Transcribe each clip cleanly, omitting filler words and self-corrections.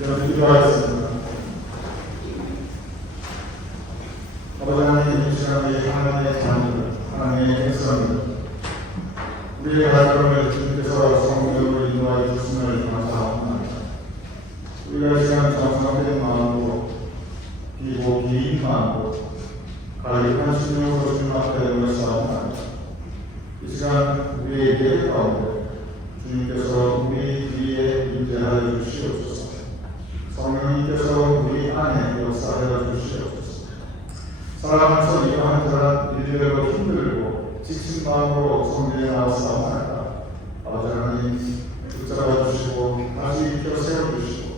이런 기도하였습니다. 아버지 하나님, 이 시간에 하나님의 자녀들, 하나님의 백성들, 우리의 발걸음을 주님께서 성령으로 인도하여 주심을 감사합니다. 우리가 이 시간 정성된 마음으로 비고 긴 마음으로 가득한 신령으로 주님 앞에 모였사옵나이다. 이 시간 우리의 예배 가운데 주님께서 우리 위에 임재하여 주시옵소서. 성령님께서 우리 안에 역사하여 주시옵소서. 살아가면서 이러한 저런 일들로 힘들고 지친 마음으로 성전에 나왔사옵나이다. 아버지 하나님 붙잡아 주시고 다시 일으켜 세워주시고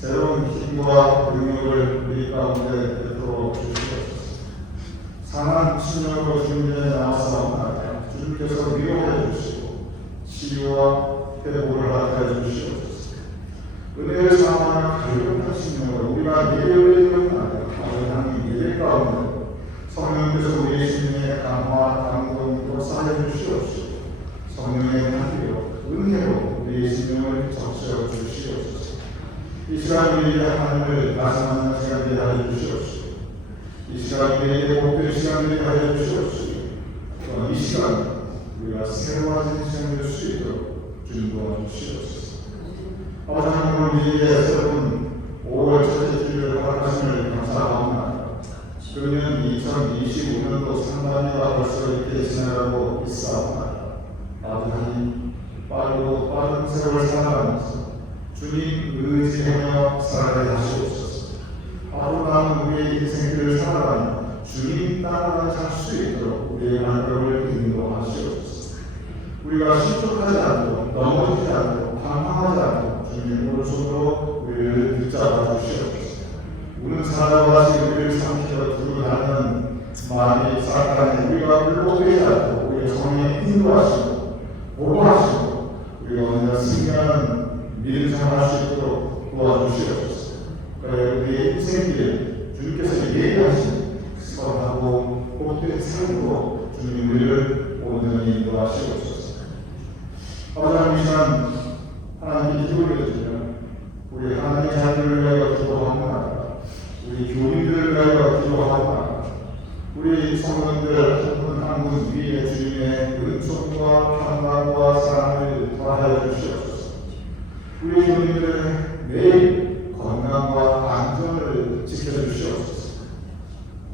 새로운 힘과 능력을 우리 가운데 베풀어 주시옵소서. 상한 신령으로 주님께 나왔사옵나이다. 주님께서 위로해 주시고 치유와 회복을 하여 주시옵소서. 은혜를 사모하는 가련한 신령으로 우리가 예배를 하는 아버지 하나님 예배 가운데 성령께서 우리의 심령에 강화, 강건으로 쌓여 주시옵시고 성령의 năng力, 은혜로 우리의 심령을 적셔 주시옵소서. 이 시간 우리에게 하나님을 다시 만나는 시간 되게 하여 주시옵시고 이 시간 우리에게 복된 시간 되게 하여 주시옵시고 또한 이 시간 우리가 새로워진 시간이 될 수 있도록 주님 도와주시옵소서. 아버지 하나님 우리에게 새로운 5월 첫째 주일을 허락하심을 감사합니다. 그러면 2025년도 상반기가 벌써 이렇게 지나가고 있사옵나이다. 아버지 하나님 빠르고 빠른 세월을 살아가면서 주님 의지하며 살아가게 하시옵소서. 앞으로 남은 우리의 인생길을 살아가며 주님 따라 살 수 있도록 우리의 발걸음을 인도하시옵소서. 우리가 실족하지 않고 넘어지지 않고 방황하지 않고 주님의 오른손으로 우리를 붙잡아 주시옵소서. 우는 사자와 같이 우리를 삼키려 두고 가는 마음이 사악하니 우리가 불복되지 않고 우리의 성령에 인도하시고 보호하시고 우리가 언제나 승리하는 믿음 생활할 수 있도록 도와주시옵소서. 우리의 인생길에 주님께서 예비하신 선하고 복된 삶으로 주님 우리를 온전히 인도하시옵소서. 아버지 하나님 이 시간 하나님께 기도를 드리며 우리 하나님의 자녀를 위하여 기도합니다. 우리 교인들을 위하여 기도합니다. 우리 성도들 한 분 한 분 위에 주님의 은총과 평강과 사랑을 더하여 주시옵소서. 우리 교인들의 매일 건강과 안전을 지켜주시옵소서.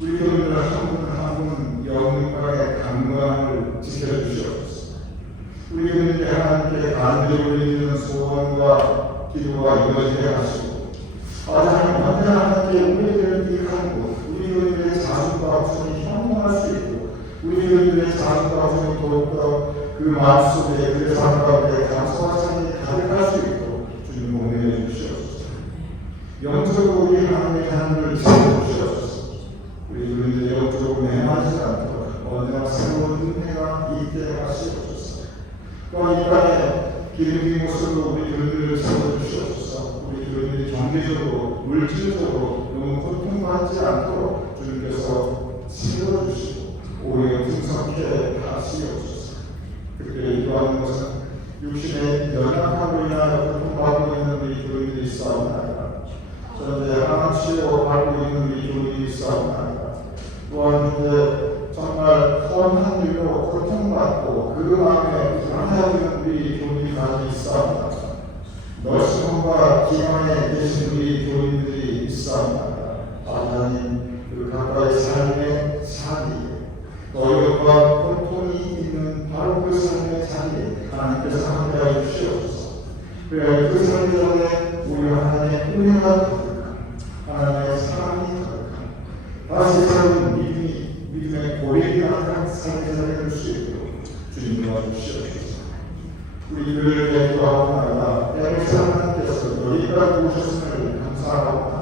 우리 교인들 한 분 한 분 영광의 강건함을 지켜주시옵소서. 우리 교인들이 하나님께 간절히 올리는 소원과 기도가 이루어지게 하시고 하나님 언제나 하나님께 우리들의 하는 것, 우리 교인들의 자손과 후손이 형통할 수 있고 우리 교인들의 자손과 후손이 더욱더 그 마음속에 그 삶 가운데 감사와 찬양이 가득할 수 있도록 주님 공헌해 주시옵소서. 영적으로 우리 하나님의 하나님을 지켜주시옵소서. 우리 교인들이 영적으로 매마지지 않도록 언제나 새로운 은혜가 있게 하시옵소서. 또한 이 땅에 기름진 모습으로 우리 교인들을 세워주시옵소서. 우리 교인들이 경제적으로 물질적으로 너무 고통받지 않도록 주님께서 지켜주시고 오히려 풍성케 하시옵소서. 그렇게 기도하는 것은 육신의 연약함으로 인하여 고통받고 있는 우리 교인들이 있사옵나이다. 현재 항암치료 받고 있는 우리 교인들이 있사옵나이다. 또한 이제 정말 험한 일로 고통받고 그 마음에 불안하여 있는 우리 교인들이 많이 있사옵나이다. 너스홈과 기관에 계신 우리 교인들이 있사옵나이다. 하나님 그 각각의 삶의 자리 어려움과 고통이 있는 바로 그 삶의 자리에 하나님께서 함께하여 주시옵소서. 그 삶 속에 우리 하나님의 은혜가 가득한 하나님의 사랑이 가득한 다시 새로운 믿음의 고백이 가득한 삶의 자리가 될 수 있도록 주님 도와주시옵소서. 우리 교회를 기도하옵나이다. 때로서 하나님께서 여기까지 오셨음을 감사합니다.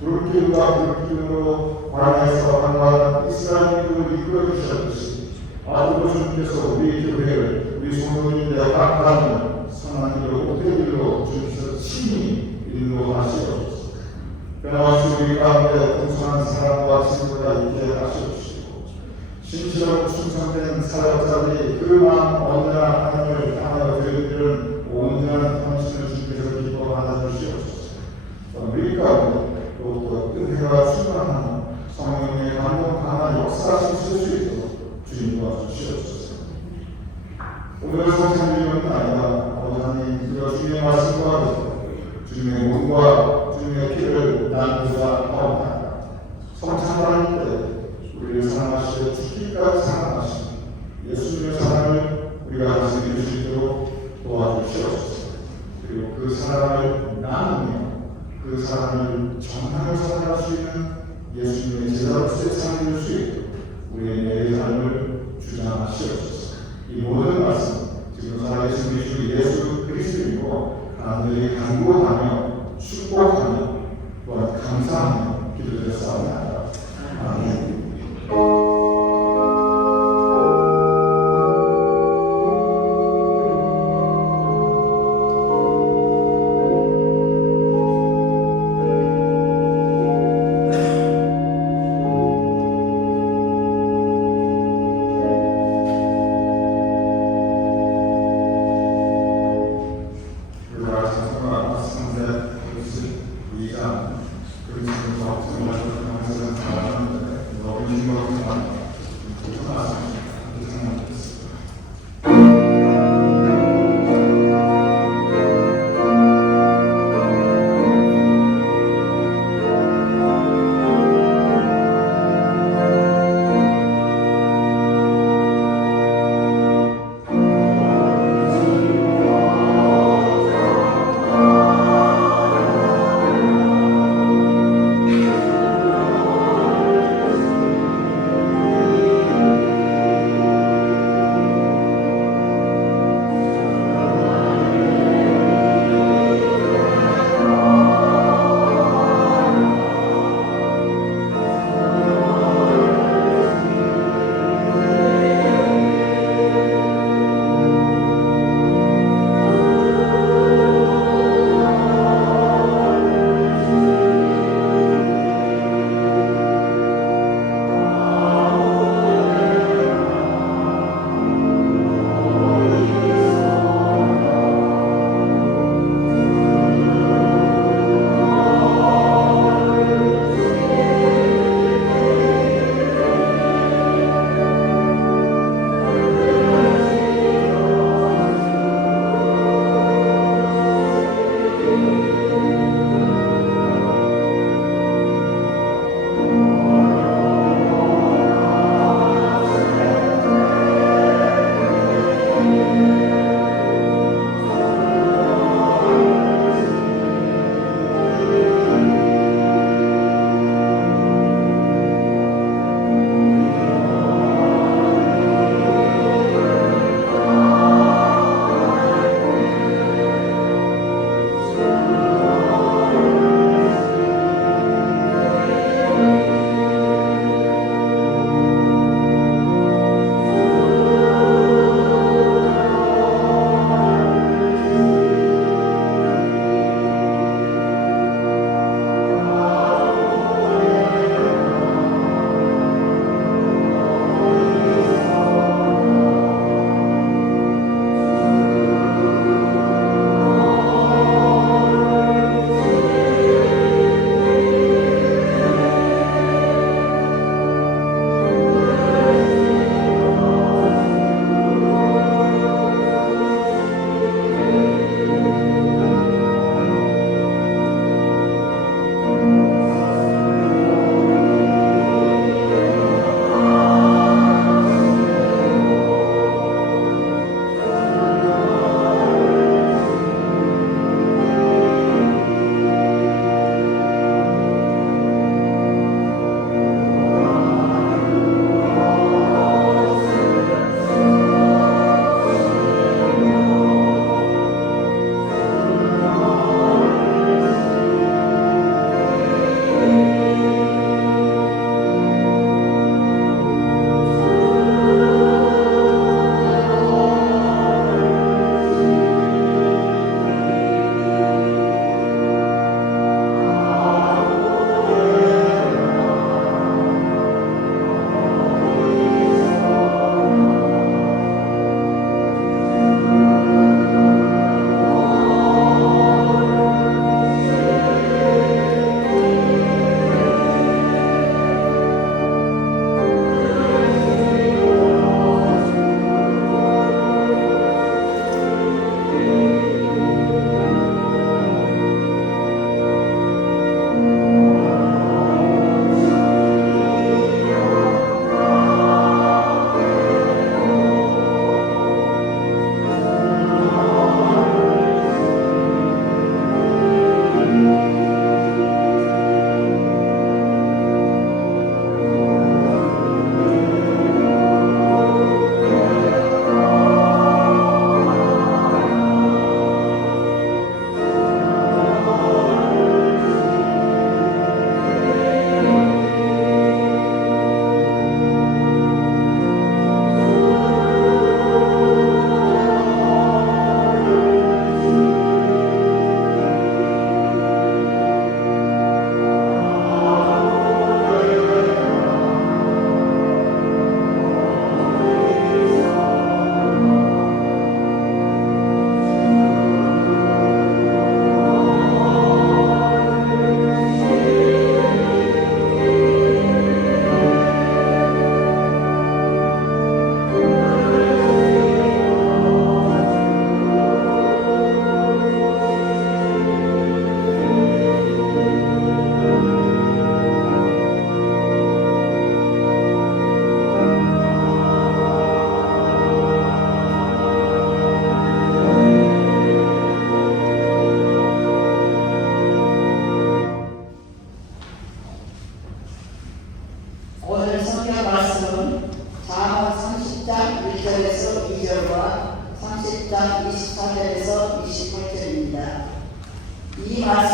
불길과 불길로 광야에서 강한 이스라엘 민족을 이끌어 주셨듯이 아들로 주님께서 우리 교회를 우리 성도님들의 각각 선한 길로 옥된 길로 주님께서 친히 인도하시옵소서. 변함없이 우리 가운데 풍성한 사랑과 친구가 있게 하시옵시고 신실하고 충성된 사역자들이 그 마음 언제나 하나님을 향하여 드리는 온전한 헌신을 주님께서 기뻐하여 주시옵소서. 영과 주님의 피를 나누고자 하옵나이다. 성찬할 때 우리를 사랑하시되 죽기까지 사랑하신 예수님의 사랑을 우리가 다시 느낄 수 있도록 도와주시옵소서. 그리고 그 사랑을 나누며 그 사랑을 전하며 살아갈 수 있는 예수님의 제자로서의 삶을 줄 수 있도록 우리의 매일 삶을 주장하시옵소서. 이 모든 말씀 지금 살아계신 우리 주 예수 그리스도이고 하나님들이 간구하며 축복하며 또한 감사하며 기도드렸사옵나이다. 아멘.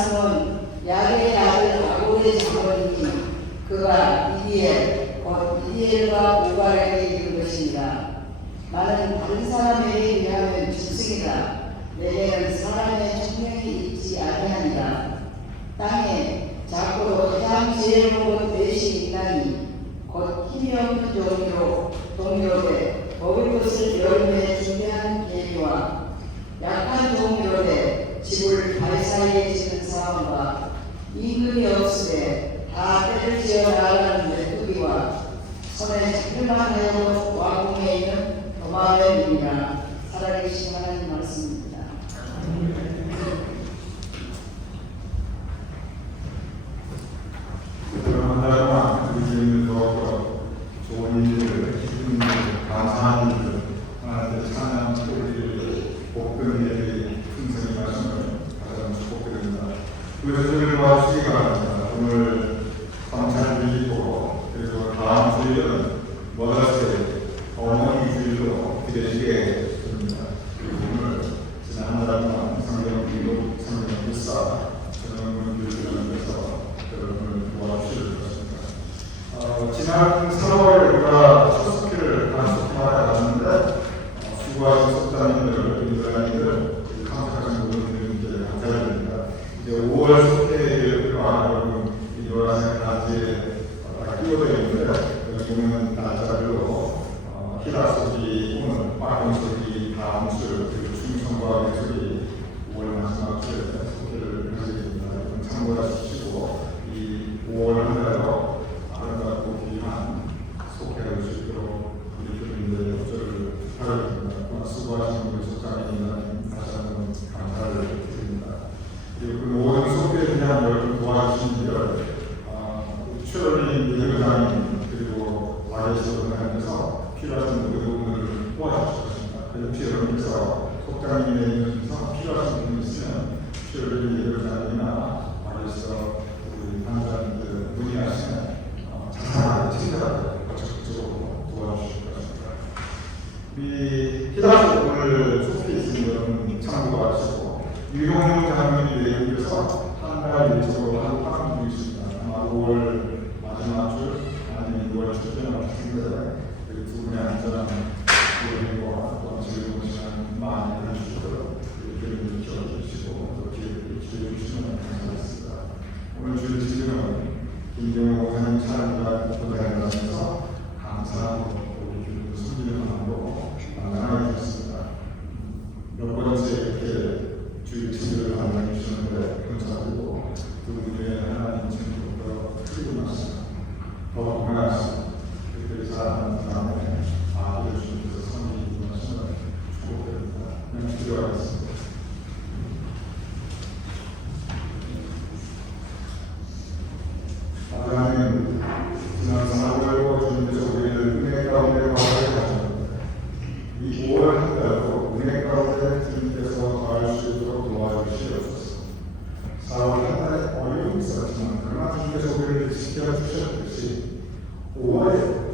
말씀은 야곱의 아들 야곱의 자손이니 그가 이디엘 곧 이디엘과 우발에게 이른 것이니라. 나는 다른 사람에게 비하면 짐승이다. 내게는 사람의 총명이 있지 아니하니라. 땅에 작고도 가장 지혜로운 넷이 있나니 곧 힘이 없는 종묘되 먹을 것을 여름에 준비한 개미와 약한 종묘되 집을 발 사이에 짓는 사람과 임금이 없으되 다 때를 지어 나아가는 메뚜기와 손에 잡힐만 하여 왕궁에 있는 도마의 님이라. 살아계신 하나님 말씀입니다. 한 달 동안 우리 주님으로부터 좋은 일들, 기쁜 일들, 감사한 일들, 하나님의 찬양 소리를 복된 일들이 풍성히 하심을 가장 축복드립니다. 그것을 도와주시기 바랍니다. 오늘 성찬 주일이고 그리고 다음 주일은 머더스데이 어머니 주일로 기대시게 됩니다. 그리고 오늘 지난 한 달 동안 성경 기록, 성경 불사, 저녁 교육을 여러분을 도와주실 것입니다. 지난 4월에 우리가 첫 스키를 나갔는데 수고하신 속담님들, 인도라님들, 감사하신 분들께 감사드립니다. 이제 5월 속회가 여러분 이 노란색 단지에 끼워져 있는데 여기 보면 날짜별로 히라소리, 오늘 마동소리, 다음주, 그리고 충청과 예술이 5월 마지막 주에 속회를 하게 됩니다. 참고하시고 이 5월 한 달도 아름답고 귀한 속회를 할 수 있도록 우리 교민들의 협조를 바랍니다. 수고하시는 우리 속장님들 다시 한번 감사를 드립니다. 그리고 그 모든 속회에 대한 여러분 도와주신 일을 최어린 예배장님 그리고 와이스 하면서 필요하신 모든 부분을 도와주실 것입니다. 그리고 피어님께서 속장님의 일에서 필요하신 분이 있으면 최어린 예배장님이나 와이스 우리 단장님들 문의하시면 자상하게 친절하게 적극적으로 도와주실 것입니다. 우리 히라스 오늘 속해 있는 여러분 참고하시고 유용용 장로님 내용에서 한 달 일정으로 하는 분이 있습니다. 아마 5월 마지막 주 아니면 6월 초쯤 같은데 두 분의 안전한 여행과 또 즐거운 시간 많이 해주시도록 교육을 지어주시고 또 기회를 주시면 감사하겠습니다. 오늘 주일 지금은 김경호 목사님 차량과 도장을 하면서 감사하고 우리 교육을 숨기는 마음으로 나가게 됐습니다. 몇 번째 이렇게 주일 지금을 만나게 주셨는데 감사드리고 두 분의 하나님 친구로 크리고 나서 더 건강하시고 그들이 사랑하는 다음에 아들을 주님께서 선이 이루어지는 축복드립니다. 그냥 기도하겠습니다. 하나님, 지난 4월로 주님께서 우리를 은혜 가운데 거하게 하셨는데 이 5월 한 달도 은혜 가운데 주님께서 거할 수 있도록 도와주시옵소서. 4월 한 달에 어려움이 있었지만 그러나 주님께서 우리를 지켜주셨듯이 5월에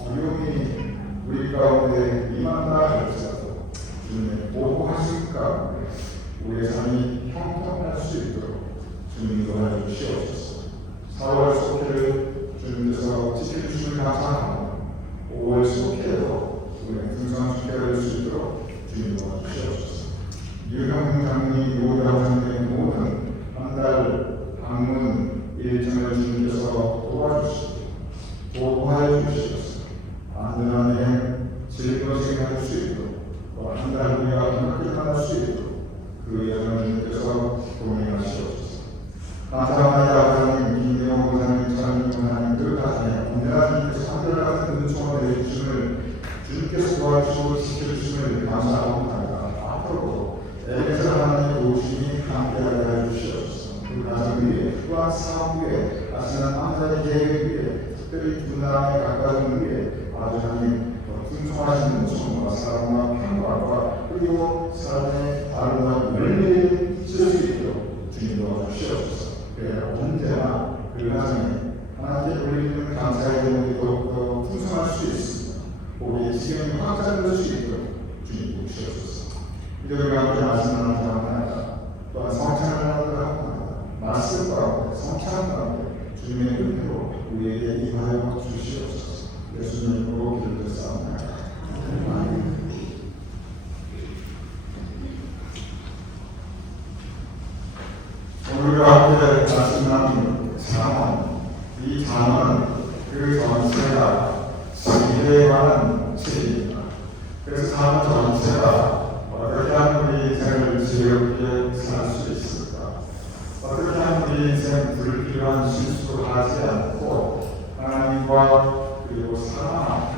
어려움이 우리 가운데 임한다 할지라도 주님의 보호하심 가운데 우리의 삶이 형통할 수 있도록 주님 도와주시옵소서. 4월 속회를 주님께서 지켜주시는 감사하고 5월 속회도 우리의 풍성한 속회를 할 수 있도록 주님 도와주시옵소서. 유형 장님, 요당 장님 모든 한 달 방문 일정을 주님께서 도와주시고 보호하여 주시옵소서. 안전한 여행, 즐거운 생활할 수 있도록 또 한 달 후에 함께 만날 수 있도록 그 여정을 주님께서 동행하시옵소서. 감사합니다. 하나님, 김대원 목사님, 차은희 목사님, 그 가정에 언제나 주님께서 한결같은 은총을 내주심을 주님께서 도와주시고 지켜주심을 감사합니다. 앞으로도 애에서 하나님의 도우심이 함께하게 해주시옵소서. 그 가정 위에 또한 사업 위에 아시는 남자의 계획 위에 특별히 분당에 가까운 위에 아주 하나님 풍성하신 은총과 사랑과 평화와 그리고 사랑의 아름다운 열매를 쓸 수 있도록 주님 도와주시옵소서. 언제나 그 가정에 하나님께 올리는 감사의 제목이 더욱더 풍성할 수 있습니다. 우리의 지경이 확장될 수 있도록 주님 도우시옵소서. 이들과 함께 말씀을 하나도 합니다. 또한 성찬을 하나도 합니다. 우리에게 임하여 주시옵소서. 예수님으로 기도했사옵나이다. 아멘. 우리가 함께 말씀 나누는 잠언, 이 잠언은 그 전체가 지혜에 관한 책입니다. 그래서 잠언 전체가 어떻게 하면 우리 인생을 지혜롭게 살 수 있을까? 어떻게 하면 우리 인생 불필요한 실수를 하지 않고 하나님과 그리고 사람 앞에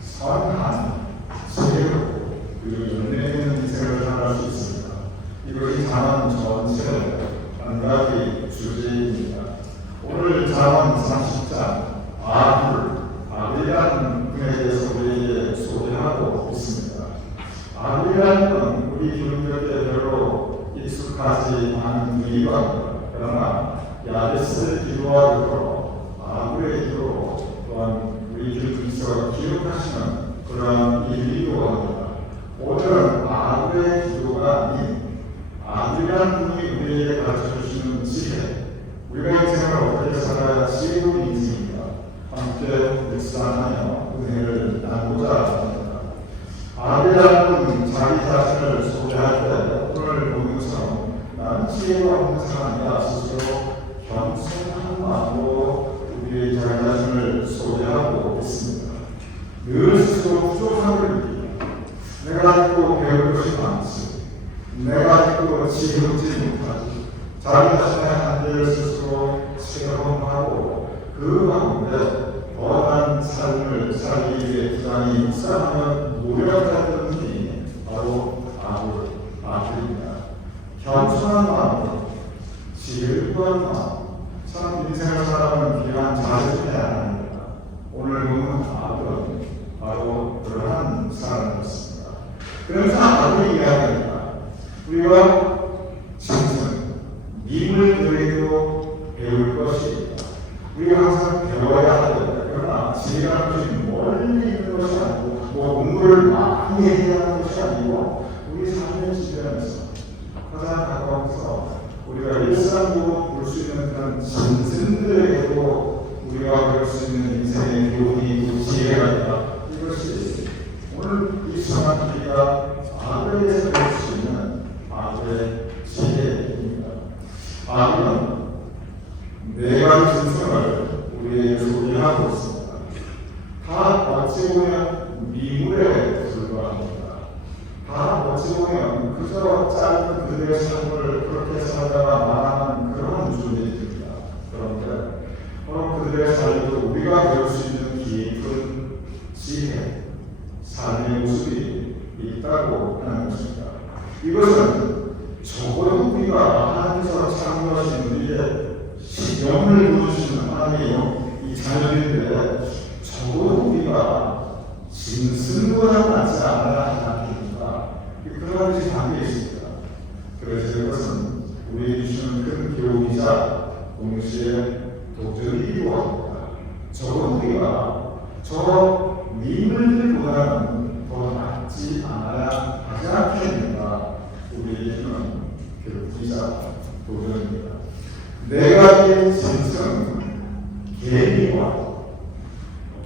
선한 지혜롭고 그리고 연대 있는 인생을 살아갈 수 있습니다. 이것이 잠언 전체 한 가지 주제입니다. 오늘 잠언 30장 아합이라는 분에 대해서 우리에게 소개하고 있습니다. 아합이라는 건 우리 교육에 별로 익숙하지 않은 분이거든요. 그러나 야베스의 기도와 기도로 아합의 기도로 또한 우리 교육에서 기록하시는 그런 일이기도 합니다. 오늘은 아합의 기도가 아닌 아합이라는 분이 우리에게 가르쳐주시는 지혜, 우리가 인생을 어떻게 살아야 지혜로운 인생인가 함께 묵상하며 은혜를 나누고자 합니다. 아합이라는 분은 자기 자신을 소개할 때 오늘 보는 것처럼 나는 지혜가 없는 사람이다 스스로 겸손한 마음으로 우리의 자기 자신을 소개하고 있습니다. 늘 스스로 부족함을 느낍니다. 내가 아직도 배울 것이 많지, 내가 아직도 지혜롭지 못하지, 자기 자신의 한계를 스스로 체험하고 그 가운데 더 나은 삶을 살기 위해 부단히 묵상하며 노력하는 분이 바로 아합입니다. 겸손한 마음, 지혜로운 마음, 참 인생을 살아가는 귀한 자세해야 합니다. 오늘 보는 아합은 바로 그러한 사람이었습니다. 그래서 아합이 이야기합니다. 우리가 진짜 님을 드리고 배울 것이 우리가 항상 배워야 하는데, 그러나 지혜라는 것이 멀리 있는 것이 아니고 공부를 많이 해야 하는 것이 아니고 우리 삶의 주변에서 가장 가까워서 우리가 일상적으로 볼 수 있는 그런 짐승들에게도 우리가 배울 수 있는 인생의 교훈이 있고 지혜가 있다. 이것이 오늘 이 시간 우리가 아합에서 배울 수 있는 아합의 지혜입니다. 아합은 네 가지 짐승을 우리에게 소개하고 있습니다. 다 어찌 보면 미물에 불과합니다. 다 어찌 보면 그저 짧은 그들의 삶을 그렇게 살다가 말하는 그런 존재들입니다. 그런데 바로 그들의 삶에도 우리가 배울 수 있는 깊은 지혜, 삶의 모습이 있다고 하는 것입니다. 이것은 적어도 우리가 하나님께서 창조하신 우리의 영을 부르시는 하나님의 이 자녀인데 적어도 우리가 짐승보다 낫지 않아야 하나님입니다. 그런 것이 담겨 있습니다. 그래서 이것은 우리에게 주시는 큰 교훈이자 동시에 도전이기도 합니다. 적어도 우리가 저 민물들보다는 더 낫지 않아야 하지 않겠는가, 우리에게 주는 교훈이자 도전입니다. 네 가지의 짐승, 개미와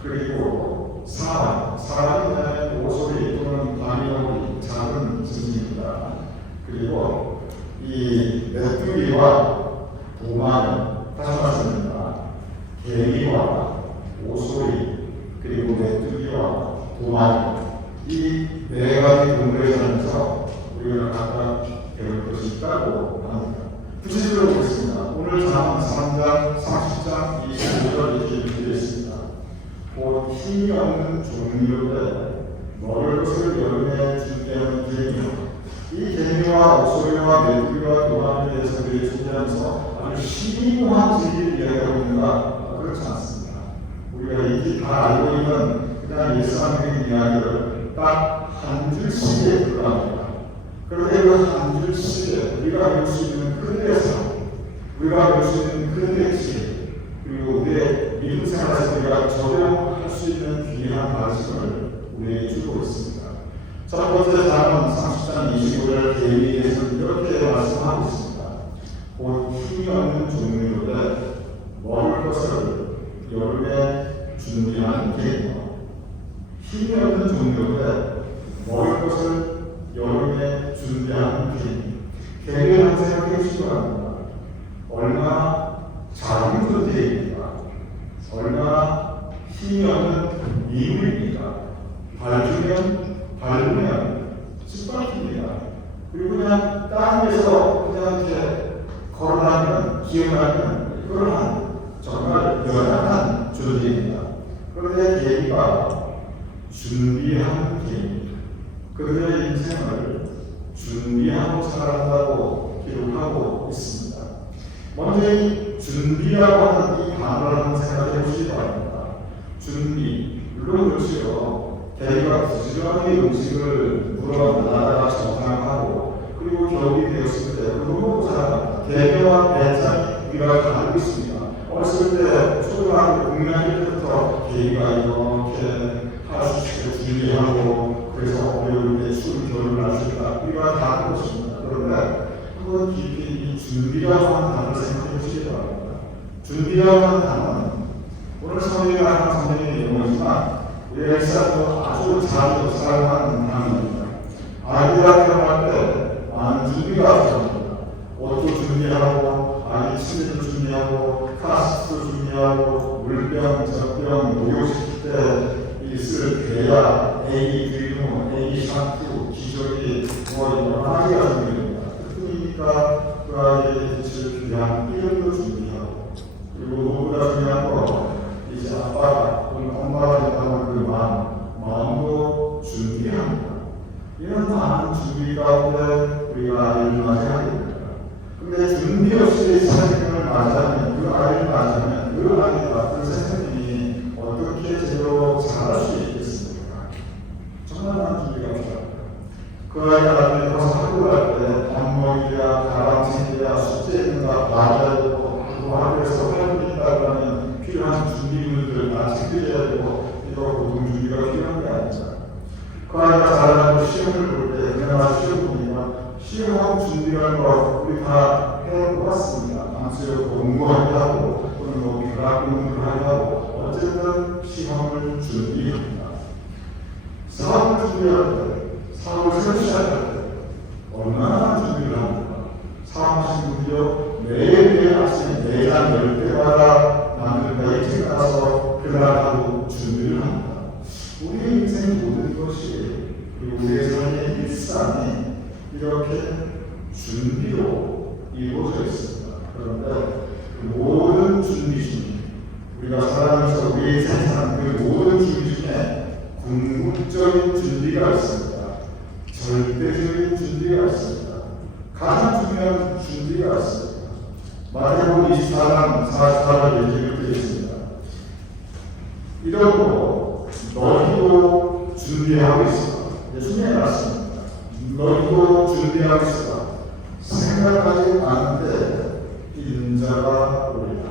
그리고 사람이 오소리 또는 바위오리, 작은 짐승입니다. 그리고 이 메뚜기와 도마는, 다시 말씀드립니다. 개미와 오소리 그리고 메뚜기와 도마는 이 네 가지 동물에 살면서 우리가 각각 배울 것이 있다고 합니다. 구체적으로 보겠습니다. 오늘 잠언 3장 30장 25절 이렇게 되어 있습니다. 곧 힘이 없는 종류에 먹을 것을 여름에 줄게 하는 개미요, 이 개미와 오소리와 메뚜기와 도마에 대해서 우리 소개하면서 아주 심오한 진리를 이야기하고 있는가? 그렇지 않습니다. 우리가 이게 다 알고 있는 그냥 일상적인 이야기를 딱 한 줄씩에 불과합니다. 그런데 그 한 줄씩에 우리가 배울 수 있는 큰의 삶, 우리가 배울 수 있는 큰의 지혜, 그리고 우리의 믿음 생활에서 우리가 적용할 수 있는 귀한 말씀을 우리에게 주고 있습니다. 첫 번째 잠언 30장 25절 개미에 대해서 이렇게 말씀하고 있습니다. 곧 힘이 없는 종류인데 먹을 것을 여름에 준비하는 계획과 힘이 없는 종교에 먹을 것을 여름에 준비하는 계획을 한번 생각해 보시기 바랍니다. 얼마나 작은 존재입니까? 얼마나 힘이 없는 미물입니까? 밟으면 습박입니다. 그리고 그냥 땅 위에서 그냥 이렇게 걸어다니면 기어다니면 그러한 정말 연약한 존재입니다. 그런데 계기가 준비하는 계기입니다. 그들의 인생을 준비하고 살아간다고 기록하고 있습니다. 먼저 이 준비라고 하는 이 단어를 한번 생각해 보시기 바랍니다. 준비, 물론 그렇지요. 대리가 부지런히 음식을 물어나다가 정상하고 그리고 겨울이 되었을 때 그거 먹고 살아갑니다. 대리와 배짱이 우리가 다 알고 있습니다. 어렸을 때 초등학교 국민학교 때부터 대리가 이렇게 하수식을 준비하고 그래서 어려울 때 추운 겨울을 날 수 있다. 우리가 다 알고 있습니다. 그런데 그건 깊이 이 준비라고 하는 단어를 생각해 보시기 바랍니다. 준비라고 하는 단어는 오늘 성경이라는 성경의 내용이지만 우리가 일상으로 아주 자주 사용하는 단어입니다. 아기가 태어날 때 많은 준비가 필요합니다. 옷도 준비하고 아기 침대도 준비하고 카스도 준비하고 물병, 젖병, 목욕시킬 때 있을 배야, 애기 비누, 애기 샴푸, 기저귀 여러 가지가 준비됩니다. 그뿐이니까 그 아이의 빛을 위한 이름도 준비하고 그리고 무엇보다 중요한 거 이제 아빠가 또는 엄마가 된다는 그 마음도 준비합니다. 이런 많은 준비 가운데 우리가 아이를 맞이하게 됩니다. 그런데 준비 없이 사진을 맞이하면 그 아이를 맞이하면 그 아이가 그 선생님이 어떻게 제대로 잘할 수 있겠습니까? 정말 많은 준비가 필요합니다. 그 아이가 나중에 가서 학교 갈 때 밥먹이야, 가방챙기야, 숙제 있는가 맞아야 되고 학교에서 활동이 있다 그러면 필요한 준비물들 다 챙겨줘야 되고 이거 보통 준비가 필요한 게 아닙니다. 그 아이가 자라나고 시험을 볼 때 그냥 시험 보니까 시험하고 준비하는 거 우리 다 해보았습니다. 암수력 공부하기도 하고 또는 뭐 결합 공부를 하기도 하고 어쨌든 시험을 준비합니다. 사업을 준비할 때 사업을 새로 시작할 때 얼마나 준비를 합니까? 사업하신 분들요 매일 아침에 매장 10대마다 남들과 일찍 나서 그날 하루 준비를 합니다. 우리의 인생 모든 것이 그리고 우리의 삶의 일상이 이렇게 준비로 이루어져 있습니다. 그런데 그 모든 준비 중에 우리가 살아가면서 우리의 인생 사는 그 모든 준비 중에 궁극적인 준비가 있습니다. 절대적인 준비가 있습니다. 가장 중요한 준비가 있습니다. 마태복음 24장 44절 얘기를 드리겠습니다. 이러므로 너희도 준비하고 있으라. 예수님의 말씀입니다. 너희도 준비하고 있으라. 생각하지 않는데 인자가 오리라.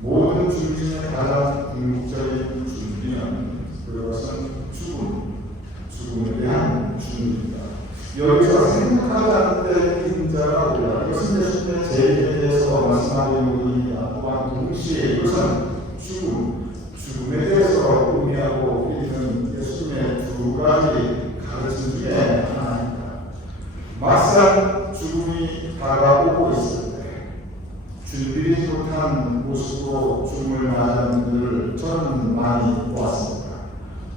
모든 준비 중에 가장 궁극적인 준비는 그것은 죽음에 대한 준비입니다. 여기서 생각하지 않는데 인자가 오리라. 이것은 예수님의 재림에 대해서 말씀하고 있는 것입니다. 또한 동시에 이것은 죽음에 대해서 의미하고 있는 예수님의 두 가지 가르침 중에 하나입니다. 막상 죽음이 다가오고 있을 때 준비되지 못한 모습으로 죽음을 맞이하는 분들을 저는 많이 보았습니다.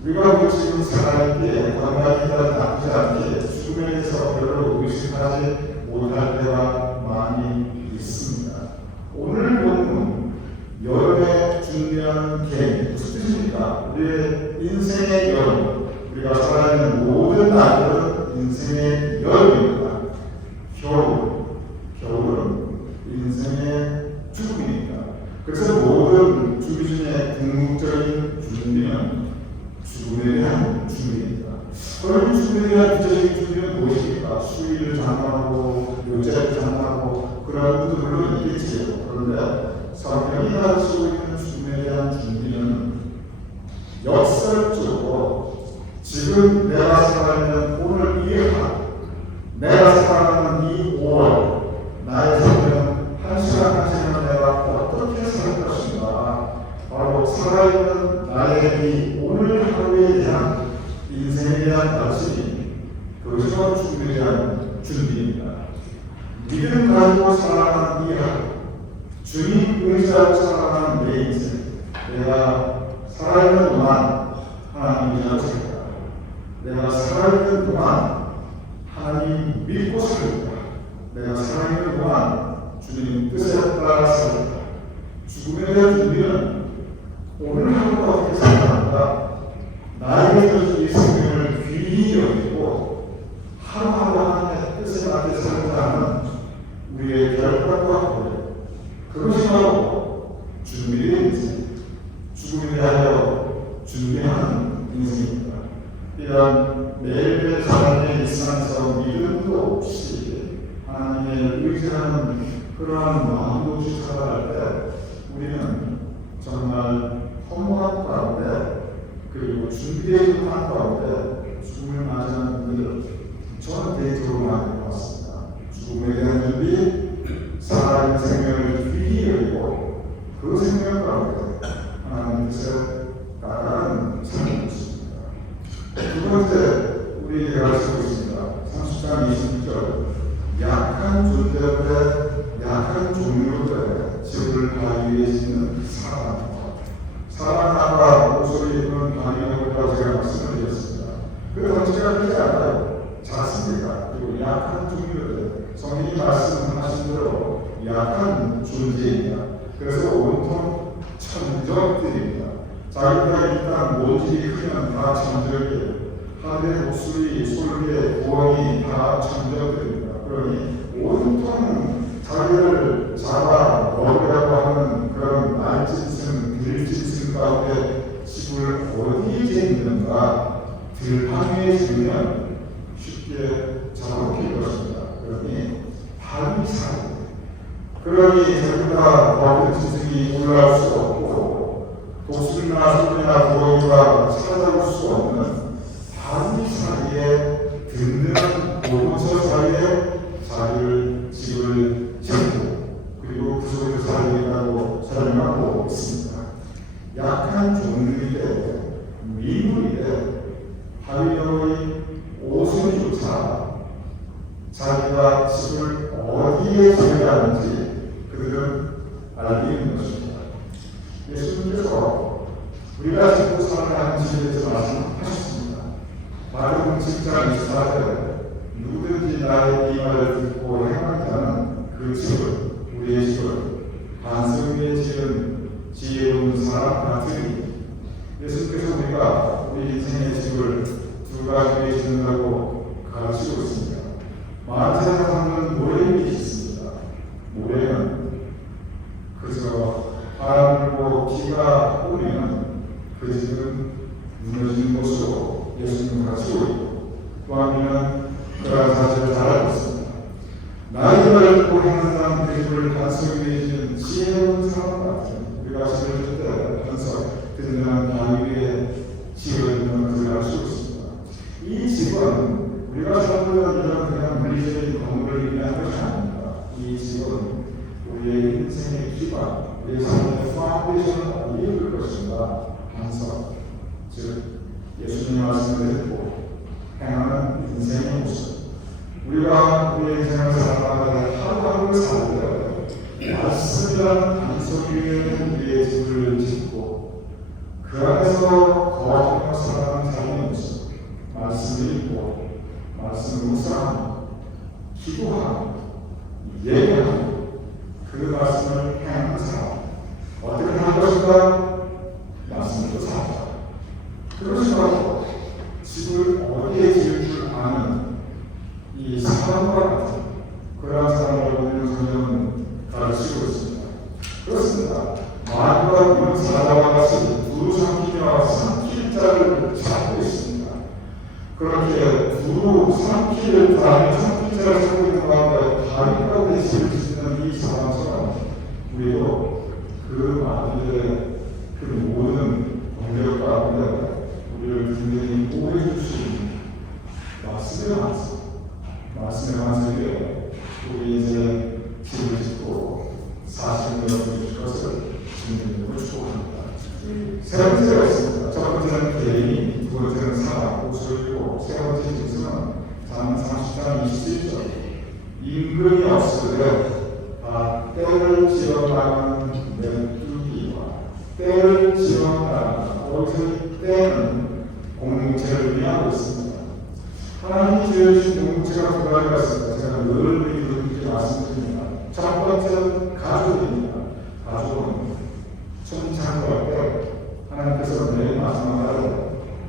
우리가 지금 살아있기에 건강이라 나쁘지 않게 죽음에 대해서 별로 의식하지 못할 때가 많이 있습니다. 오늘 본문 여름에 준비하는 계획 무슨 뜻입니까? 우리의 인생의 여름, 우리가 살아있는 모든 날들은 인생의 여름입니다. 겨울은 인생의 죽음입니다. 그래서 모든 준비 중에 궁극적인 준비는 죽음에 대한 준비입니다. 그럼 죽음에 대한 구체적인 준비는 무엇입니까? 수의를 장만하고 요제를 장만하고 그런 분도 물론 있겠지요. 그런데 성경이 가르치고 있는 죽음에 대한 준비는 역설적으로 지금 내가 살아있는 오늘 이 하루, 내가 살아가는 이 5월, 나의 삶은 한 시간 한 시간 내가 어떻게 살 것인가 주님 의지하고 살아가는 내 인생, 내가 살아있는 동안 하나님 의지하고 살겠다. 내가 살아있는 동안 하나님 믿고 살겠다. 내가 살아있는 동안 주님 뜻에 따라 살겠다. 죽음에 대한 준비는 오늘 하루가 어떻게 살아간다. 나에게 주신 이 생명을 귀히 여기고 하루하루 하나님의 뜻에 맞게 살고자 하는 우리의 결단과 고백, 그것이 바로 준비의 인생, 죽음에 대하여 준비하는 인생입니다. 이런 매일매일 삶의 일상에서 믿음도 없이 하나님의 의지하는 그러한 마음도 없이 살아갈 때 우리는 정말 허무한 가운데 그리고 준비되지 못한 가운데 죽음을 맞이하는 분들 저는 개인적으로 많이 봤습니다. 죽음에 대한 준비, 살아있는 생명을 귀히 여기고 그 생명 가운데 하나님 뜻에 따라가는 삶이 있습니다. 두 번째 우리에게 가르치고 있습니다. 30장 26절 약한 존재들의 약한 종류들의 집을 바위 위에 짓는 사랑하고 목소리 있는 바위라고 제가 말씀을 드렸습니다. 그 덩치가 크지 않아요. 작습니다. 그리고 약한 종류들 성경이 말씀하신 대로 약한 존재입니다. 그래서 온통 천적들입니다. 자기가 일단 모질이 크면 다 천적이에요. 하늘의 목소리, 솔개, 구멍이 다 천적들입니다. 그러니 온통 자기를 잡아 먹으려고 하는 그런 날짐승, 들짐승 가운데 집을 어디에 짓는가 들판에 지으면 쉽게 잡아먹힐 것입니다. 그러니 밤이 사요. 그러니 자기가 먹은 짐승이 올라올 수 없고 독수리나 소리나 구렁이가 찾아올 수 없는 밤이 사이에 든든한 오른쪽 사이에 자기를 집을 짓고 그리고 그 속에서 살리라고 설명하고 있습니다. 약한 종류이되 미물이되 바위너의 오순조차 자기가 집을 어디에 지어야 하는지 그들은 알고 있는 것입니다. 예수님께서 우리가 짓고 살아가는 집에 대해서 말씀하셨습니다. 마가복음 10장 24절 누구든지 나의 이 말을 듣고 행하는 자는 그 집을 우리의 집을 반석 위에 지은 사람 같으니 예수님께서 우리 인생의 집을 두 가지에 짓는다고 가르치고 있습니다. 많은 세상은 모래빛이 있습니다. 모래는 그저 바람 불고 비가 오면 그 집은 무너지는 것으로 예수님은 가르치고 있고 또 한편은 그러한 사실을 잘 알고 있습니다. 나의 말을 듣고 행하는 사람 그 집을 반석 위에 지은 지혜로운 사람 같은 우리가 집을 짓을 때 반석 든든한 바위 위에 지어있는 것을 알수 있습니다. 이 집은 우리가 살고 있는 그냥 물리적인 건물을 의미하는 것이 아닙니다. 이 집은 우리의 인생의 기반, 우리의 삶의 파운데이션을 이을 것입니다. 반석, 즉 예수님의 말씀을 듣고 행하는 인생의 모습. 우리가 우리의 인생을 살아가는 하루하루를 살때 말씀이라는 반석 위에 우리의 집을 짓고 그 안에서 거하며 살아가는 삶의 모습. 말씀을 읽고 말씀을 묵상하고 기도하고 예배하고 그 말씀을 행하는 사람 어떻게 할 것인가? 말씀으로 살자. 그것이 바로 집을 어디에 지을 줄 아는 이 사람과 같은 그러한 사람을 보는 성경은 가르치고 있습니다. 그렇습니다. 만과 이런 사람과 같이 두루 삼키며 삼킬 자를 찾고 있습니다. 그렇게 두루 삼킬 자를 찾고 있는 가운데 다른 가운데 집을 짓는 이 사람처럼 우리도 그 아들들의 그 모든 공격 가운데 우리를 분명히 보호해 주시는 말씀의 완성, 말씀의 완성에 우리 인생 집을 짓고 40년 주실 것을 주님으로 축복합니다. 세 번째가 있습니다. 첫 번째는 개인이, 두 번째는 사람, 옷을이고 세 번째 질서는 30장 27절 임금이 없으되 다 때를 지어나가는 메뚜기와 때를 지어나가는 어의 때는 공동체를 의미하고 있습니다. 하나님이 지어주신 공동체가 두 가지가 있습니다. 제가 늘 이렇게 말씀드립니다. 첫 번째는 가족입니다. 가족은 천창과 때 하나님께서 매일 마지막 날에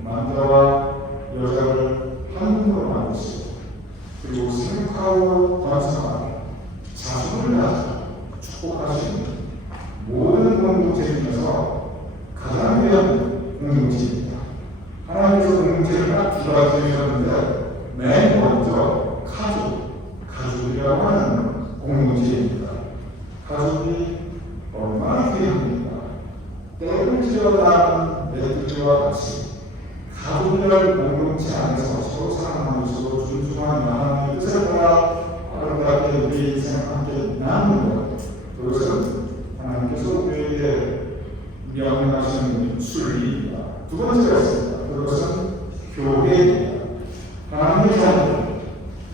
남자와 여자를 한 분으로 만드시고 그리고 생육하고 번성하고 자손을 낳아 축복하시는 모든 공동체 중에서 가장 귀한 공동체입니다. 하나님께서 공동체를 딱 두 가지 주셨는데 맨 먼저 가족이라고 하는 공동체입니다. 가족이 얼마나 귀합니까? 때를 지어나가는 메뚜기와 같이 가족이라는 공동체 안에서 서로 사랑하고 서로 존중하는 하나님의 뜻을 따라 아름답게 우리의 인생을 함께 나누는 것, 그것은 하나님께서 우리에게 명령하시는 순리입니다. 두 번째가 있습니다. 그것은 교회입니다. 하나님의 자녀들,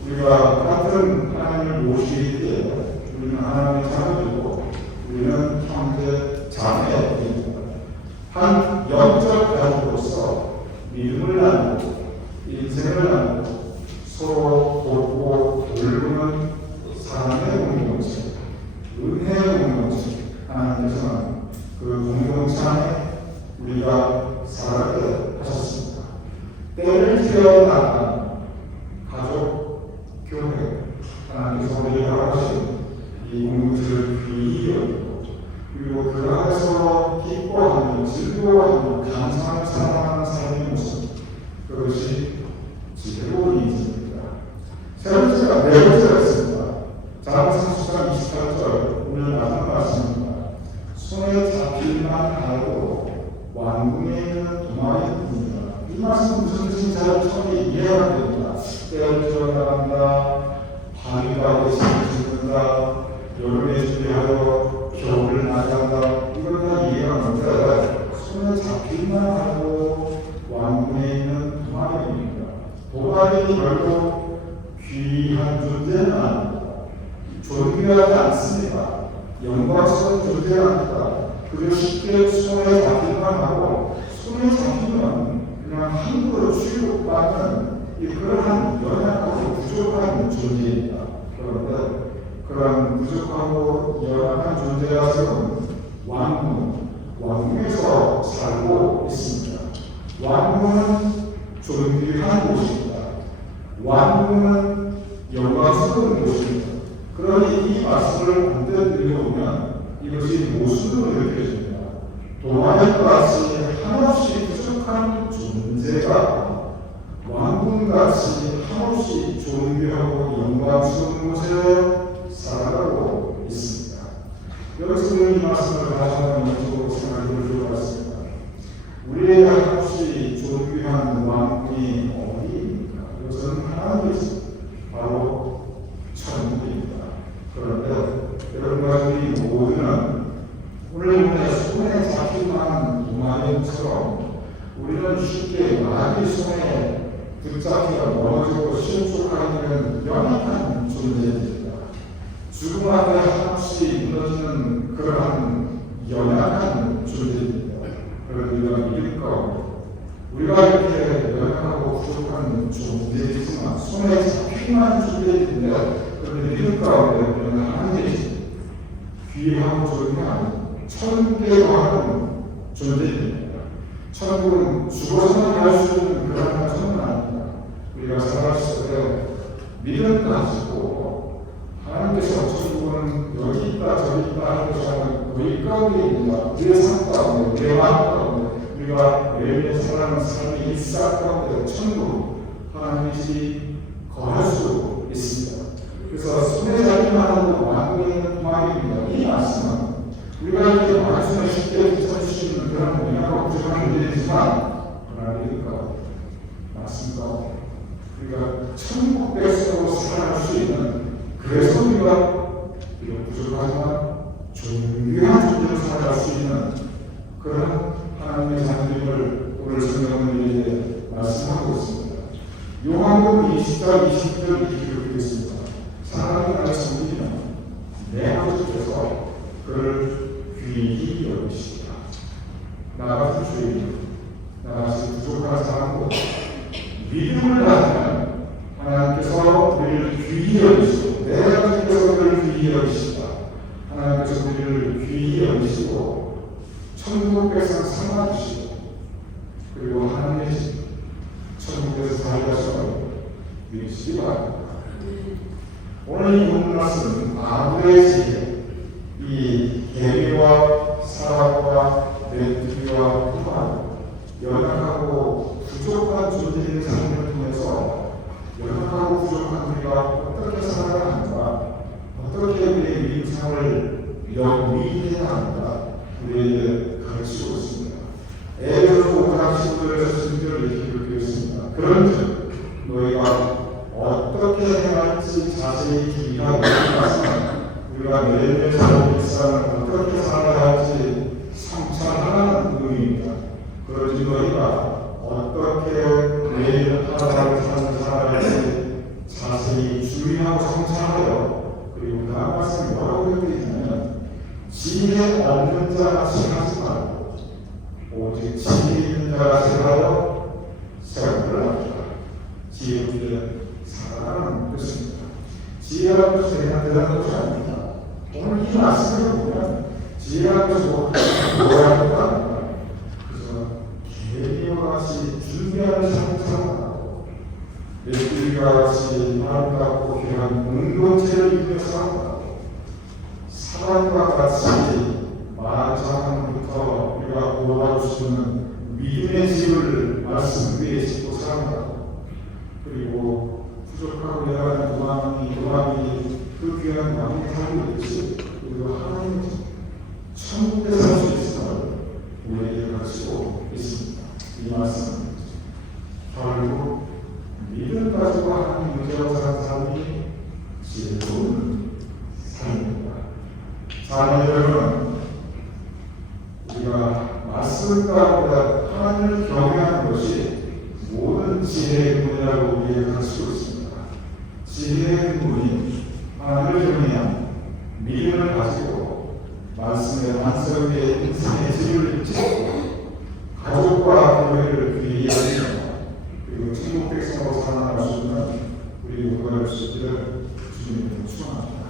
우리가 같은 하나님을 모시기 때문에 우리는 하나님의 자녀이고 우리는 형제 자매입니다. 한 영적 가족으로서 믿음을 나누고 인생을 나누고 서로 돕고 돌보는 사랑의 공동체, 은혜의 공동체, 하나님께서는 그 공동체 안에 우리가 살아가게 하셨습니다. 때를 지어나가는 가족, 교회, 하나님께서 우리에게 허락하신 이 공동체를 귀히 여기고 그리고 그 안에서 기뻐하며 즐거워하며 감사하며 사랑하는 삶의 모습, 그것이 지혜로운 인생입니다. 네 번째가 있습니다. 장세수상 28절 오늘 마지막 말씀입니다. 손에 잡힐만 하고 왕궁에 있는 도마에입니다. 이 말씀은 무슨 뜻인지 잘 처음에 이해가 안 됩니다. 때를 지어나간다, 바위가 대신을 짓는다, 여름에 준비하여 겨울을 맞이한다, 이건 다 이해가 안 되는데 손에 잡힐만 하고 왕궁에 있는 도마에입니다. 도마에이 결국 귀한 존재는 아닙니다. 존귀하지 않습니다. 영광스러운 존재가 아닙니다. 그저 쉽게 손에 잡힐만 하고 손에 잡히면 그냥 함부로 취급받는 그러한 연약하고 부족한 존재입니다. 그런데 그런 부족하고 연약한 존재라서는 왕궁에서 살고 있습니다. 왕궁은 존귀한 곳입니다. 왕궁은 영광스러운 곳입니다. 그러니 이 말씀을 언뜻 읽어보면 이것이 모순으로 느껴집니다. 도마에 같이 한없이 부족한 존재가 왕궁같이 한없이 존귀하고 영광스러운 곳에 살아가고 있습니다. 여기서 이 말씀을 다시 한번 영적으로 생각해 볼 필요가 있습니다. 우리의 한없이 존귀한 왕궁이 어디입니까? 이것은 하나님이십니다. 바로 천국입니다. 그런데 여러분과 우리 모두는 오늘 손에 잡힐만 도마뱀처럼 우리는 쉽게 마귀 손에 붙잡히가 멀어지고 신축하기는 연약한 존재입니다. 죽음 앞에 한없이 무너지는 그러한 연약한 존재입니다. 그런데 우리가 믿을 가운데 우리가 이렇게 연약하고 부족한 존재이지만 손에 잡힐만 존재인데 그런데 믿을 가운데 우리는 하나님의 귀하고 존귀한 천국에 관한 존재입니다. 천국은 죽어서만 갈 수 있는 그런 천국은 아닙니다. 우리가 살아있을 때 믿음 가지고 하나님께서 천국은 여기 있다 저기 있다 하는 것이 아니라 우리 가운데 있습니다. 우리의 삶 가운데 우리의 마음 가운데 우리가 매일 살아가는 삶의 일상 가운데 천국 하나님이 거할 수 있습니다. 그래서 손에 잡힐만한 왕궁에 있는 도마뱀입니다. 이 말씀은 우리가 이렇게 말씀을 쉽게 붙여줄 수 있는 그런 문화가 부족한 문제이지만 하나님과 말씀 가운데 우리가 천국 백성으로 살아갈 수 있는, 그래서 우리가 비록 부족하지만 존귀한 존재로 살아갈 수 있는 그런 하나님의 자녀들을 오늘 성경은 우리에게 말씀하고 있습니다. 요한복음 20장 20절 이렇게 기록되어 있습니다. 사랑하는 하나님 성도님은 내 아버지께서 그런 그들을 귀히 여기시다. 나 같은 죄인, 나같이 부족한 사람도 믿음을 가지면 하나님께서 우리를 귀히 여기시고, 내 하나님께서 우리를 귀히 여기시다. 하나님께서 우리를 귀히 여기시고 천국에서 삼아주시고, 그리고 하나님의 집 천국에서 살려서 믿으시기 바랍니다. 오늘 이 본문 말씀은 아브의 지혜, 이 개미와 사람과 메뚜기와 토마, 연약하고 부족한 존재의 삶을 통해서 연약하고 부족한 우리가 어떻게 살아야 하는가, 어떻게 우리의 믿음 생활을 영위해야 하는가 우리에게 가르치고 있습니다. 에베소서 5장 15절에서 진리를 이렇게 기록했습니다. 그런즉 너희가 어떻게 행할지 자세히 기록하고 있으면 우리가 매일매일 살아온 일상을 어떻게 살아야 할지 성찰하라는 의미입니다. 그러지 너희가 어떻게 매일 하루하루 살아야 할지 자세히 주의하고 성찰하여, 그리고 그 다음 말씀이 뭐라고 되어 있냐면 지혜 없는 자가 생각하지 말고 오직 지혜 있는 자가 생각하여 생각을 합시다. 지혜 있게 살아가는 뜻입니다. 지혜라는 것이 대단한 것이 아닙니다. 오늘 이 말씀을 보면 지혜라는 것이 뭐라는 것도 아닙니다. 그래서 개미와 같이 준비하는 삶을 살아가고, 메뚜기와 같이 아름답고 귀한 공동체를 이루며 살아가고, 사람과 같이 마장부터 우리가 보호할 수 있는 믿음의 집을 말씀 위에 짓고 살아가고, 그리고 부족하고 내가 도망이 그 귀한 왕이 살고 있듯이 우리가 하나님의 천국에 살 수 있음을 우리에게 가르치고 있습니다. 이 말씀은 결국 믿음 가지고 하나님 문제로 사는 사람이 지혜로운 삶입니다. 사랑하는 여러분, 우리가 말씀 가운데 하나님을 경외하는 것이 모든 지혜의 근원이라고 우리에게 가르치고 있습니다. 지혜의 근원이 하나님을 경외한 믿음을 가지고 말씀의 완성 위에 인생의 질을 짓고 가족과 교회를 귀히 여기며, 그리고 천국 백성으로 살아나갈 수 있는 우리 모두가 될 수 있기를 주님으로 축원합니다.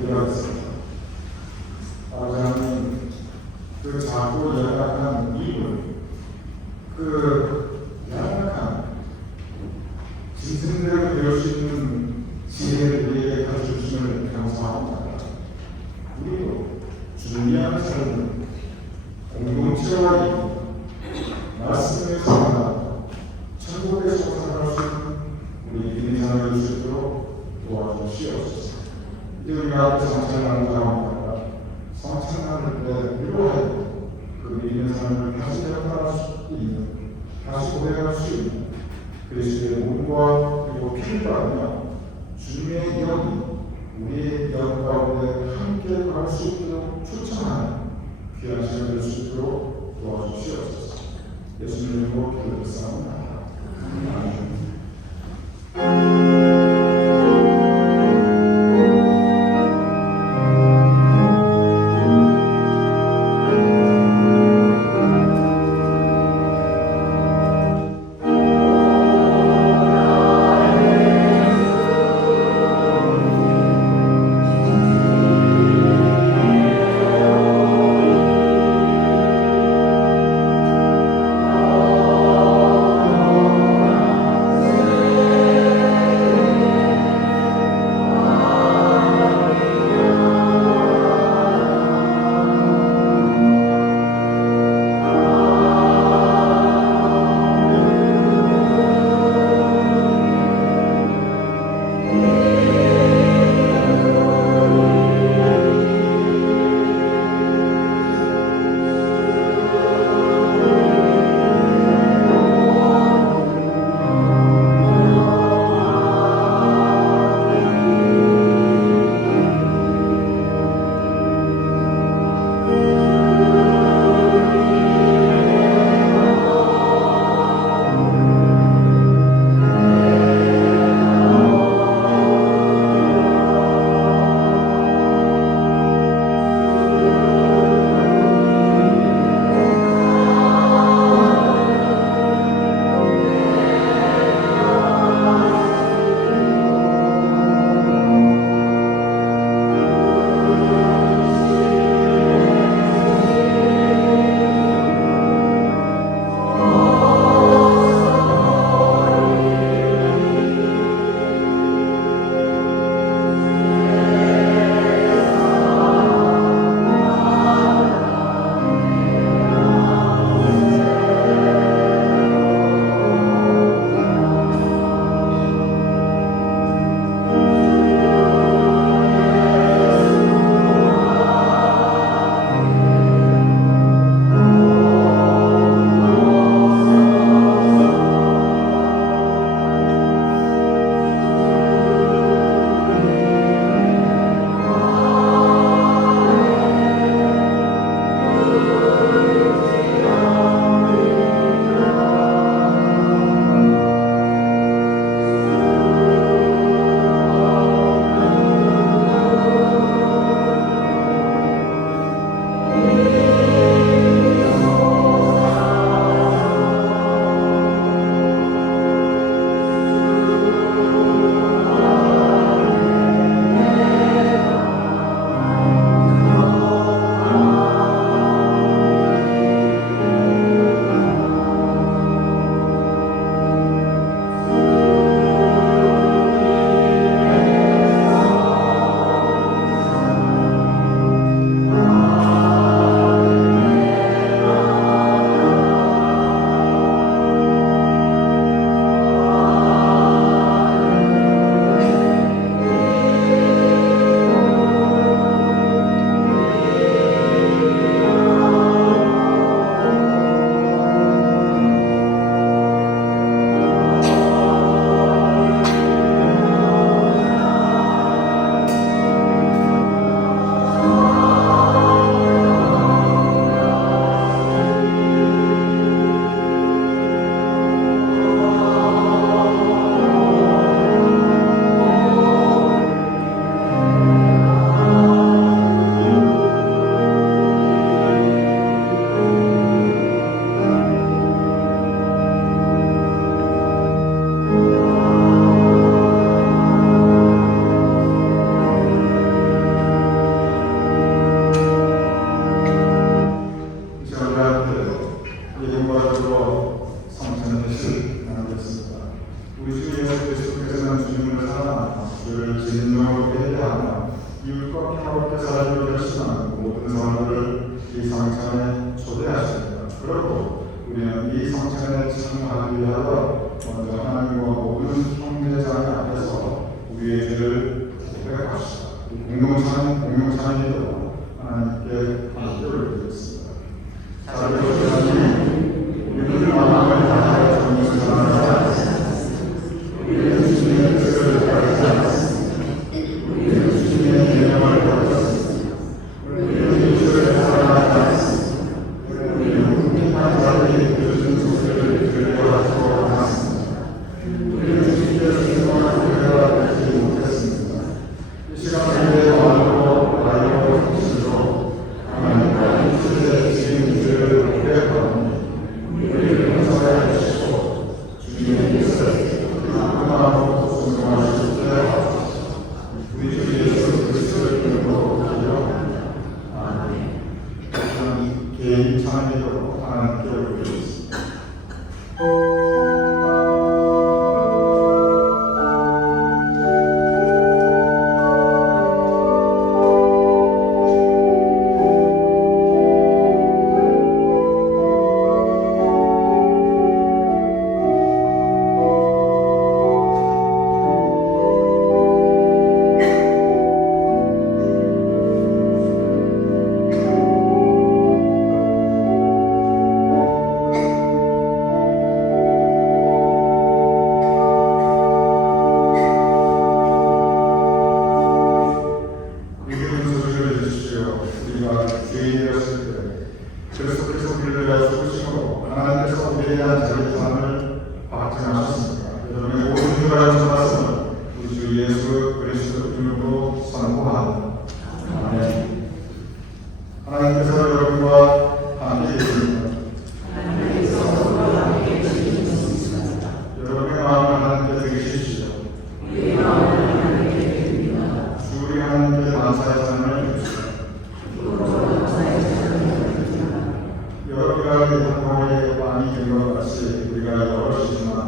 기도하겠습니다. 아버지 하나님, 그 작고 연약한 이분, 그 연약한 짐승대로 배울 수 있는 지혜를 우리에게 가르쳐 주심을 감사합니다. 우리도 준비하는 삶을 공동체와 이루고 말씀을 살아가고 천국에서 살아갈 수 있는 우리 믿음의 삶을 줄 수 있도록 도와주시옵소서. 이제 우리가 성찬하는 가운데 성찬하는 때 위로하여 그 믿음의 삶을 다시 회복할 수 있는, 다시 고백할 수 있는 그리스도의 몸과 그리고 피를 받으며 주님의 영이 우리의 영 가운데 함께 갈 수 있도록 추천하는 귀한 시간 될 수 있도록 도와주시옵소서. 예수님의 이름으로 기도드렸사옵나이다. 아멘. 성찬에 참여하기 위하여 먼저 하나님과 모든 형제자매 앞에서 우리의 죄를 고백합시다. 공동찬양으로 하나님께 감사를 드리겠습니다. 자비 하나님, 우리는 마음을 다하여 주님을 사랑하지 않습니다. 우리는 주님의 뜻을 따르지 않습니다. 우리는 주님의 계명을 버렸습니다. 우리는 주를 사랑하지 않습니다. 우리는 궁핍한 자들이 들은 소리를 들려하지도 않았습니다. 우리는 주님께서 생각을 들려하지 못했습니다. 이 시간에 마음으로 나이로 정신으로 하나님과 주의 주님을 고백하오니 우리를 용서하여 주시고 주님의 뜻을 마음으로 순종할 수 있게 하옵소서. 우리 주 예수 그리스도의 이름으로 기도합니다. 아멘. 개인 찬양으로 하나님께 올리겠습니다. 하나님께서 여러분과 함께 계십니다. 여러분의 마음을 하나님께 드리십시오. 주 우리 하나님께 감사의 찬양을 드립시다. 여러 가지 한국의 빵이 된 것 같이 우리가 여럿이지만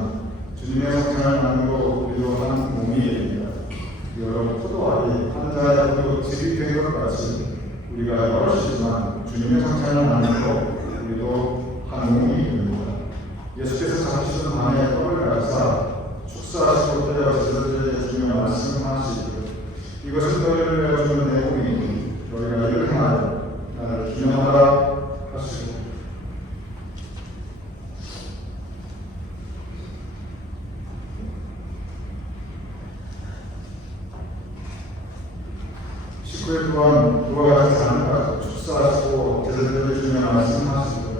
주님의 성찬을 나누고 우리도 한 몸이 됩니다. 여러 포도알이 한 자의 집이 된 것 같이 우리가 여럿이지만 주님의 성찬을 나누고 우리도 한 몸이 됩니다. 예수께서 잡으시는 밤에 떡을 가져사 축사하시고 떼어 제자들에게 주며 말씀하시기를 이것은 너희를 위하여 주는 내 몸이니 너희가 이를 행하여 나를 기념하라 하시고 식구에 또한 그와 같이 잔을 가지고 축사하시고 제자들에게 주며 말씀하시기를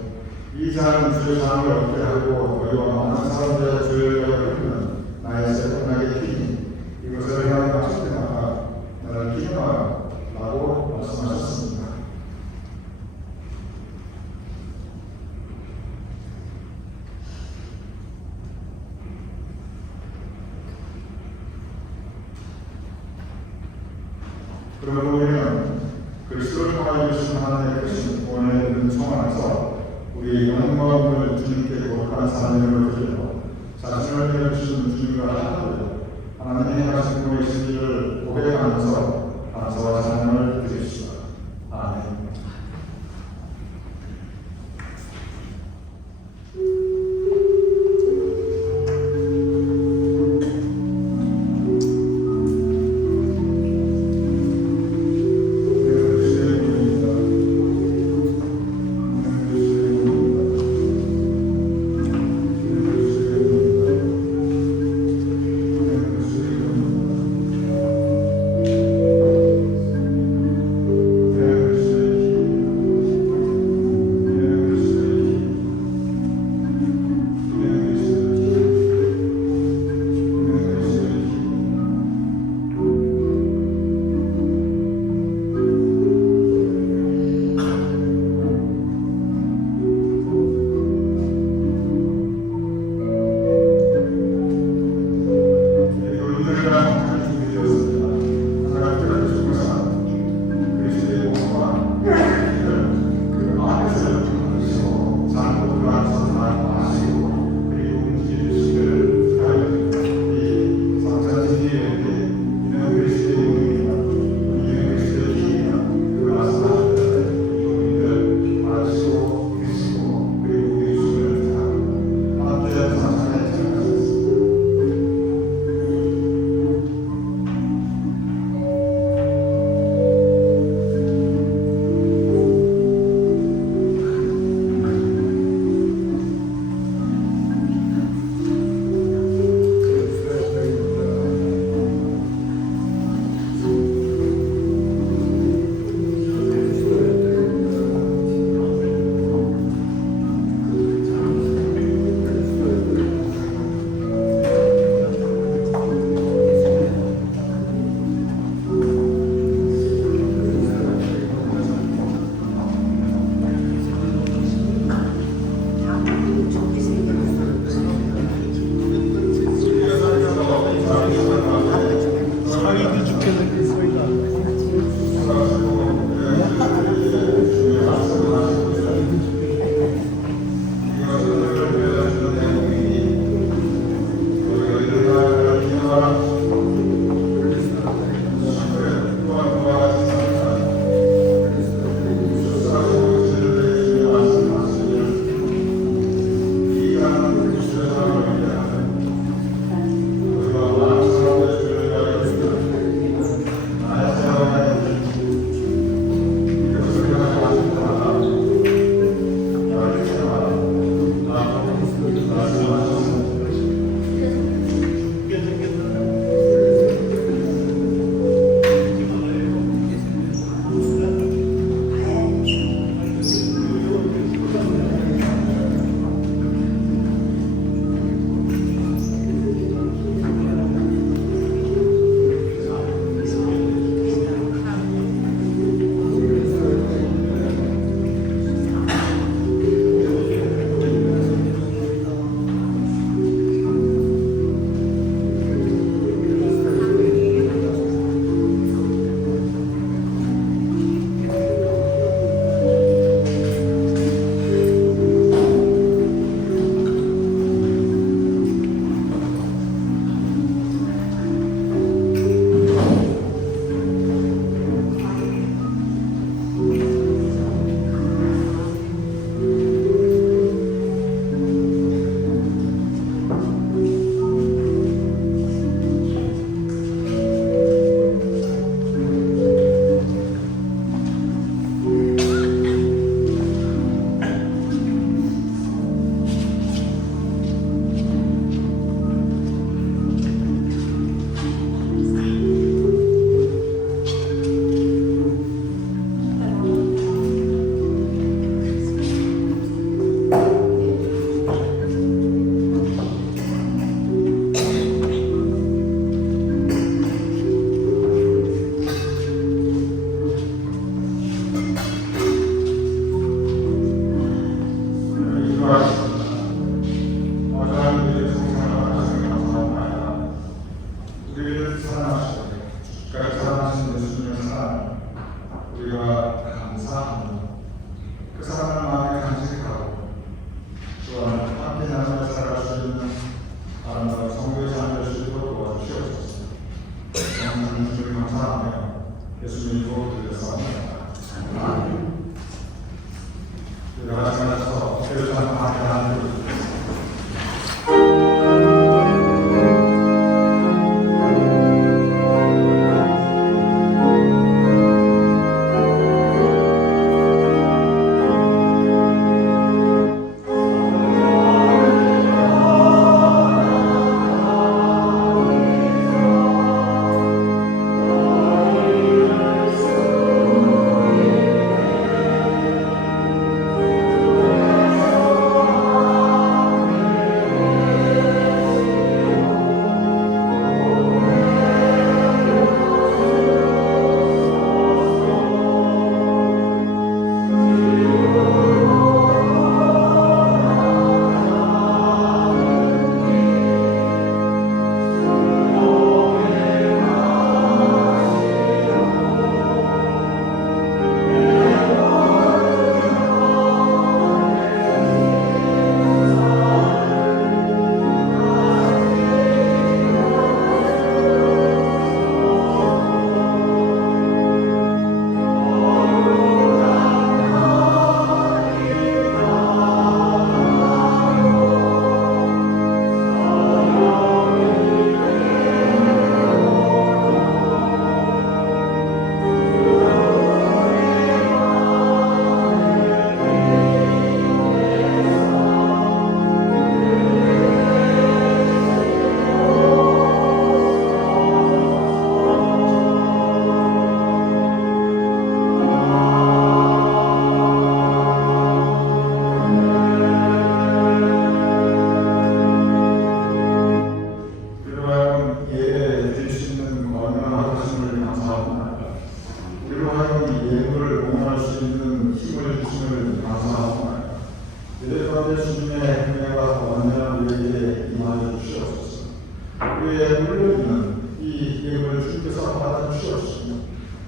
이 잔은 주의 잔을 얻게 하고 너희와 많은 사람들의 죄를 흘리는 나의 새 끝나게 피니 이것을 행하여 하실 때마다 나를 기념하라 라고 말씀하셨습니다. 그러므로 우리는 그리스도를 통하여 주신 하나님의 크신 구원의 은총 안에서 우리의 영광을 주님께 고백하는 삶을 드리며 자신을 내어주신 주님과 하나되어 하나님의 행하신 구원의 진리를 고백하면서 감사와 찬양을 드립시다. 아멘. 감사하며 그 사랑을 마음에 간직하고 또한 함께 나누며 살아갈 수 있는 아름다운 성도의 자녀 될 수 있도록 도와주시옵소서. 성령 주를 감사하며 예수님 이름으로 드렸사옵나이다. 아멘. 여러 가지 말해서 교육장 함께 하는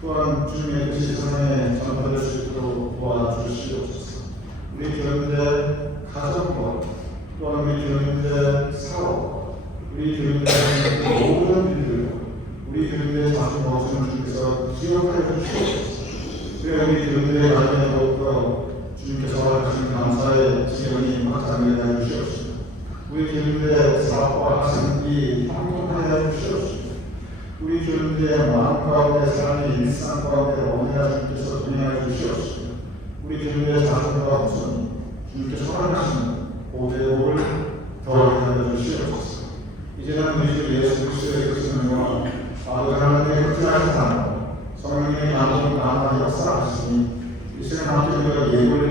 또한 주님의 뜻이 세상에 전파될 수 있도록 도와주시옵소서. 우리 교인들의 가정과 또한 우리 교인들의 사업, 우리 교인들의 모든 일들과 우리 교인들의 자신 모습을 주께서 기억하여 주시옵소서. 그래 우리 교인들의 가정에 더욱더 주님께서 하신 감사의 지경이 확장되게 하여 주시옵소서. 우리 교인들의 사업과 생기 형통하여 주시옵소서. 우리 교인들의 마음 가운데 삶의 일상 가운데 어머니가 주께서 동행하여 주시옵소서. 우리 교인들의 자손과 후손이 주님께서 허락하시는 고대복을 더하여 주시옵소서. 이제는 우리 주 예수 그리스도의 그리스도와 아버지 하나님의 극진하신 사랑 성령의 나눔 나와 역사하시니 이 시간 함께 우리가 예고를